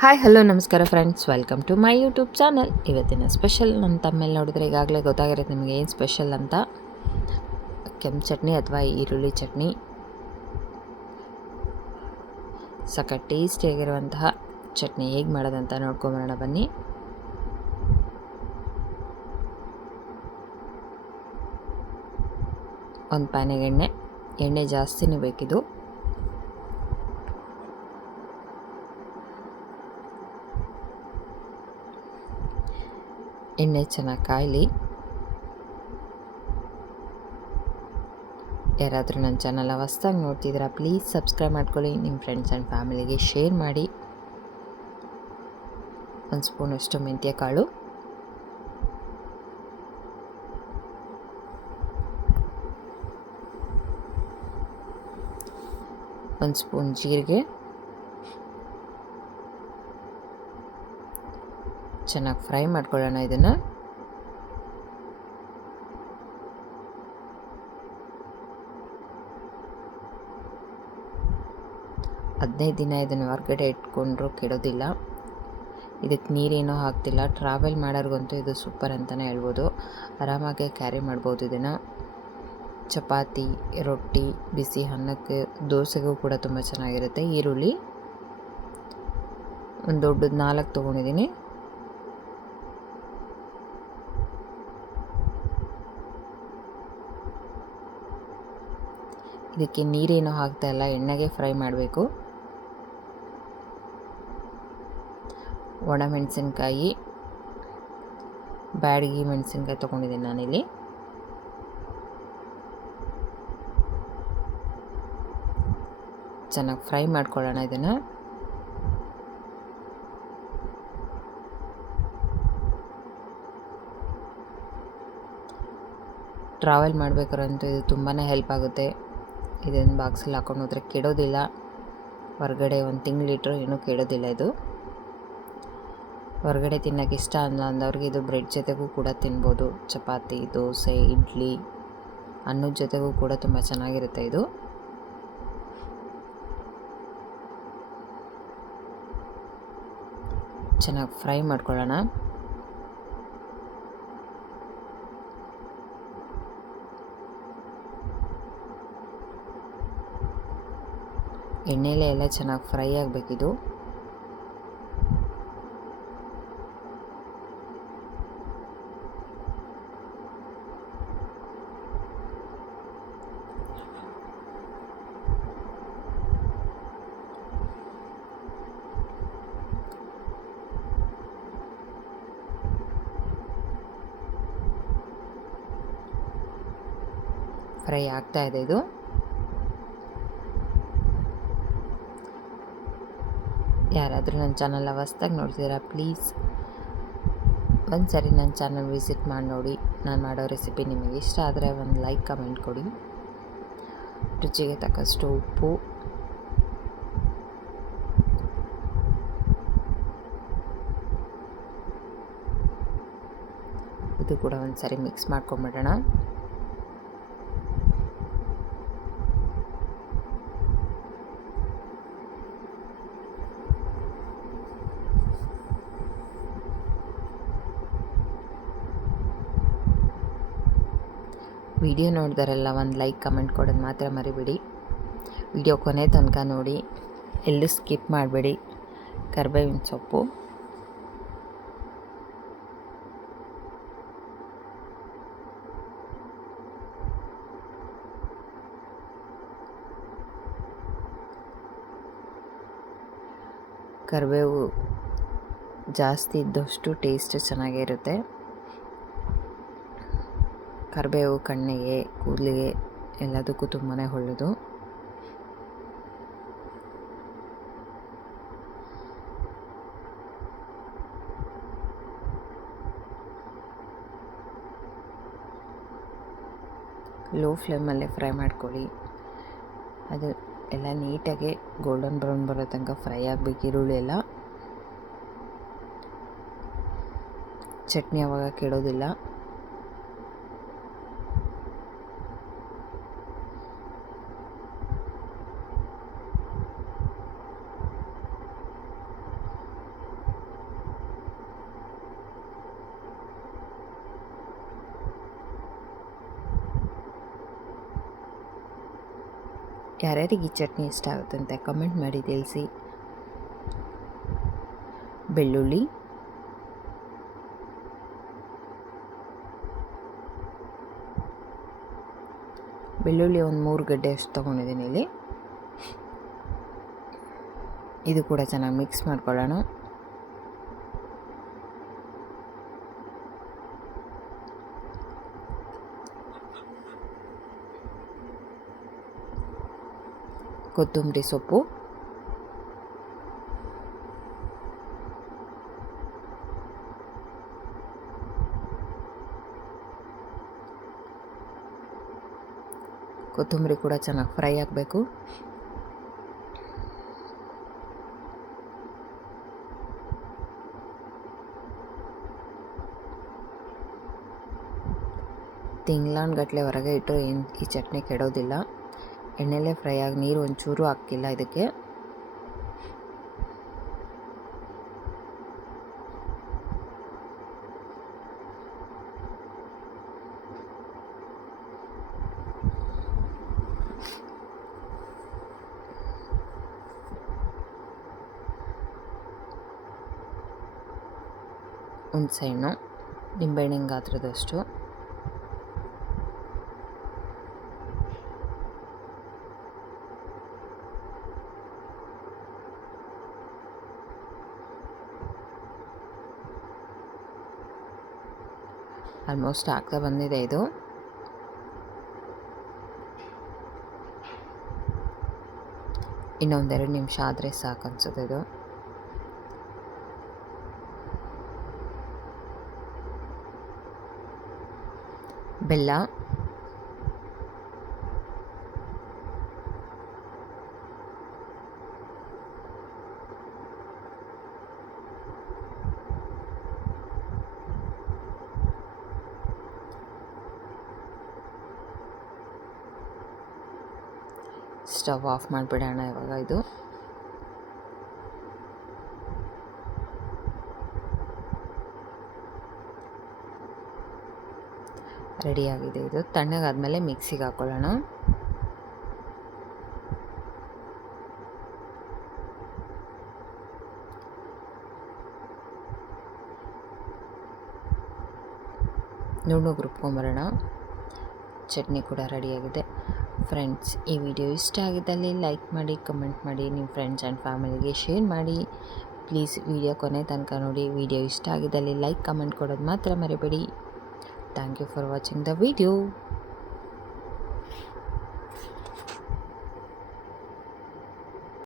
Hi hello ನಮಸ್ಕಾರ friends welcome to my YouTube channel ಇವತ್ತಿನ special ನನ್ನ ತಮ್ಮೇಲೆ ನೋಡಿದ್ರೆ ಈಗಾಗಲೇ ಗೊತ್ತಾಗಿರುತ್ತೆ ನಿಮಗೆ ಏನು ಸ್ಪೆಷಲ್ ಅಂತ. ಕೆಂಪು ಚಟ್ನಿ ಅಥವಾ ಈರುಳ್ಳಿ ಚಟ್ನಿ. ಸಖತ್ ಟೇಸ್ಟಿಯಾಗಿರುವಂತಹ ಚಟ್ನಿ ಹೇಗೆ ಮಾಡೋದಂತ ನೋಡ್ಕೊಂಬರೋಣ ಬನ್ನಿ. ಒಂದು ಪ್ಯಾನಿಗೆ ಎಣ್ಣೆ ಎಣ್ಣೆ ಜಾಸ್ತಿನೇ ಬೇಕಿದು. ಎಣ್ಣೆ ಚೆನ್ನಾಗಿ ಕಾಯಲಿ. ಯಾರಾದರೂ ನನ್ನ ಚಾನಲ್ ಹೊಸ್ದಾಗಿ ನೋಡ್ತಿದ್ದೀರಾ ಪ್ಲೀಸ್ ಸಬ್ಸ್ಕ್ರೈಬ್ ಮಾಡ್ಕೊಳ್ಳಿ. ನಿಮ್ಮ ಫ್ರೆಂಡ್ಸ್ ಆ್ಯಂಡ್ ಫ್ಯಾಮಿಲಿಗೆ ಶೇರ್ ಮಾಡಿ. ಒಂದು ಸ್ಪೂನಷ್ಟು ಮೆಂತ್ಯ ಕಾಳು ಒಂದು ಸ್ಪೂನ್ ಜೀರಿಗೆ. ಚೆನ್ನಾಗಿ ಫ್ರೈ ಮಾಡ್ಕೊಳ್ಳೋಣ ಇದನ್ನು. ಹದಿನೈದು ದಿನ ಇದನ್ನು ಹೊರಗಡೆ ಇಟ್ಕೊಂಡ್ರೂ ಕೆಡೋದಿಲ್ಲ. ಇದಕ್ಕೆ ನೀರೇನೂ ಹಾಕ್ತಿಲ್ಲ. ಟ್ರಾವೆಲ್ ಮಾಡೋರ್ಗಂತೂ ಇದು ಸೂಪರ್ ಅಂತಲೇ ಹೇಳ್ಬೋದು. ಆರಾಮಾಗೆ ಕ್ಯಾರಿ ಮಾಡ್ಬೋದು ಇದನ್ನು. ಚಪಾತಿ, ರೊಟ್ಟಿ, ಬಿಸಿ ಅನ್ನಕ್ಕೆ ದೋಸೆಗೂ ಕೂಡ ತುಂಬ ಚೆನ್ನಾಗಿರುತ್ತೆ. ಈರುಳ್ಳಿ. ಒಂದು ದೊಡ್ಡದು ನಾಲ್ಕು ತೊಗೊಂಡಿದ್ದೀನಿ. ಇದಕ್ಕೆ ನೀರೇನು ಹಾಕ್ತಾ ಇಲ್ಲ, ಎಣ್ಣೆಗೆ ಫ್ರೈ ಮಾಡಬೇಕು. ಒಣಮೆಣಸಿನ್ಕಾಯಿ ಬ್ಯಾಡಗಿ ಮೆಣಸಿನ್ಕಾಯಿ ತೊಗೊಂಡಿದ್ದೀನಿ ನಾನಿಲ್ಲಿ. ಚೆನ್ನಾಗಿ ಫ್ರೈ ಮಾಡ್ಕೊಳ್ಳೋಣ ಇದನ್ನು. ಟ್ರಾವೆಲ್ ಮಾಡಬೇಕಾದ್ರಂತೂ ಇದು ತುಂಬಾ ಹೆಲ್ಪ್ ಆಗುತ್ತೆ. ಇದನ್ನು ಬಾಕ್ಸಲ್ಲಿ ಹಾಕೊಂಡು ಹೋದರೆ ಕೆಡೋದಿಲ್ಲ. ಹೊರಗಡೆ ಒಂದು ತಿಂಗಳಿಟ್ರು ಏನೂ ಕೆಡೋದಿಲ್ಲ ಇದು. ಹೊರಗಡೆ ತಿನ್ನೋಕೆ ಇಷ್ಟ ಅಲ್ಲ ಅಂದವ್ರಿಗೆ ಇದು ಬ್ರೆಡ್ ಜೊತೆಗೂ ಕೂಡ ತಿನ್ಬೋದು. ಚಪಾತಿ, ದೋಸೆ, ಇಡ್ಲಿ ಅನ್ನದ ಜೊತೆಗೂ ಕೂಡ ತುಂಬ ಚೆನ್ನಾಗಿರುತ್ತೆ ಇದು. ಚೆನ್ನಾಗಿ ಫ್ರೈ ಮಾಡ್ಕೊಳ್ಳೋಣ. ಎಣ್ಣೆಲೆ ಎಲ್ಲ ಚೆನ್ನಾಗಿ ಫ್ರೈ ಆಗಬೇಕಿದು ಫ್ರೈ ಆಗ್ತಾ ಇದೆ ಇದು. ಯಾರಾದರೂ ನನ್ನ ಚಾನಲ್ ಹೊಸ್ದಾಗಿ ನೋಡ್ತೀರಾ, ಪ್ಲೀಸ್? ಒಂದು ಸರಿ ನನ್ನ ಚಾನಲ್ ವಿಸಿಟ್ ಮಾಡಿ ನೋಡಿ. ನಾನು ಮಾಡೋ ರೆಸಿಪಿ ನಿಮಗೆ ಇಷ್ಟ ಆದರೆ ಒಂದು ಲೈಕ್, ಕಮೆಂಟ್ ಕೊಡಿ. ರುಚಿಗೆ ತಕ್ಕಷ್ಟು ಉಪ್ಪು. ಇದು ಕೂಡ ಒಂದು ಸರಿ ಮಿಕ್ಸ್ ಮಾಡ್ಕೊಂಬಿಡೋಣ. ವಿಡಿಯೋ ನೋಡಿದಾರಲ್ಲ ಒಂದು ಲೈಕ್, ಕಮೆಂಟ್ ಕೊಡೋದು ಮಾತ್ರ ಮರಿಬೇಡಿ. ವಿಡಿಯೋ ಕೊನೆ ತನಕ ನೋಡಿ, ಎಲ್ಲೂ ಸ್ಕಿಪ್ ಮಾಡಬೇಡಿ. ಕರ್ಬೇವಿನ ಸೊಪ್ಪು. ಕರಿಬೇವು ಜಾಸ್ತಿ ಇದ್ದಷ್ಟು ಟೇಸ್ಟ್ ಚೆನ್ನಾಗಿರುತ್ತೆ. ಕರಿಬೇವು, ಕಣ್ಣಿಗೆ, ಕೂದಲಿಗೆ ಎಲ್ಲದಕ್ಕೂ ತುಂಬಾ ಒಳ್ಳೆಯದು. ಲೋ ಫ್ಲೇಮಲ್ಲೇ ಫ್ರೈ ಮಾಡ್ಕೊಳ್ಳಿ. ಅದು ಎಲ್ಲ ನೀಟಾಗಿ ಗೋಲ್ಡನ್ ಬ್ರೌನ್ ಬರೋ ತನಕ ಫ್ರೈ ಆಗಬೇಕು ಈರುಳ್ಳಿ ಎಲ್ಲ. ಚಟ್ನಿ ಅವಾಗ ಕೆಡೋದಿಲ್ಲ. ಯಾರ್ಯಾರಿಗೆ ಈ ಚಟ್ನಿ ಇಷ್ಟ ಆಗುತ್ತೆ ಅಂತ ಕಮೆಂಟ್ ಮಾಡಿ ತಿಳಿಸಿ. ಬೆಳ್ಳುಳ್ಳಿ. ಬೆಳ್ಳುಳ್ಳಿ ಒಂದು ಮೂರು ಗಡ್ಡೆ ಅಷ್ಟು ತೊಗೊಂಡಿದ್ದೀನಿ ಇಲ್ಲಿ. ಇದು ಕೂಡ ಚೆನ್ನಾಗಿ ಮಿಕ್ಸ್ ಮಾಡ್ಕೊಳ್ಳೋಣ. ಕೊತ್ತಂಬರಿ ಸೊಪ್ಪು. ಕೊತ್ತಂಬರಿ ಕೂಡ ಚೆನ್ನಾಗಿ ಫ್ರೈ ಆಗಬೇಕು. ತಿಂಗ್ಳಾನ್ಗಟ್ಲೆ ಹೊರಗೆ ಇಟ್ಟರು ಏನು ಈ ಚಟ್ನಿ ಕೆಡೋದಿಲ್ಲ. ಎಣ್ಣೆಲೇ ಫ್ರೈ ಆಗಿ ನೀರು ಒಂಚೂರು ಹಾಕಿಲ್ಲ ಇದಕ್ಕೆ. ಹುಣಸೆಹಣ್ಣು ನಿಂಬೆಹಣ್ಣಿನ ಗಾತ್ರದಷ್ಟು. ಆಲ್ಮೋಸ್ಟ್ ಆಗ್ತಾ ಬಂದಿದೆ ಇದು. ಇನ್ನೊಂದೆರಡು ನಿಮಿಷ ಆದರೆ ಸಾಕು ಅನ್ಸುತ್ತೆ ಇದು. ಬೆಲ್ಲ ಸ್ಟವ್ ಆಫ್ ಮಾಡಿಬಿಡೋಣ ಇವಾಗ ಇದು. ರೆಡಿಯಾಗಿದೆ ಇದು. ತಣ್ಣಗಾದಮೇಲೆ ಮಿಕ್ಸಿಗೆ ಹಾಕ್ಕೊಳ್ಳೋಣ ನುಣ್ಣಗೆ ರುಬ್ಕೊಂಬರೋಣ. ಚಟ್ನಿ ಕೂಡ ರೆಡಿಯಾಗಿದೆ ಫ್ರೆಂಡ್ಸ್ ಈ ವಿಡಿಯೋ ಇಷ್ಟ ಆಗಿದ್ದಲ್ಲಿ ಲೈಕ್ ಮಾಡಿ ಕಮೆಂಟ್ ಮಾಡಿ ನಿಮ್ಮ ಫ್ರೆಂಡ್ಸ್ ಆ್ಯಂಡ್ ಫ್ಯಾಮಿಲಿಗೆ ಶೇರ್ ಮಾಡಿ. ಪ್ಲೀಸ್ ವಿಡಿಯೋ ಕೊನೆ ತನಕ ನೋಡಿ ವಿಡಿಯೋ ಇಷ್ಟ ಆಗಿದ್ದಲ್ಲಿ ಲೈಕ್ ಕಮೆಂಟ್ ಕೊಡೋದು ಮಾತ್ರ ಮರಿಬೇಡಿ. Thank you for watching the video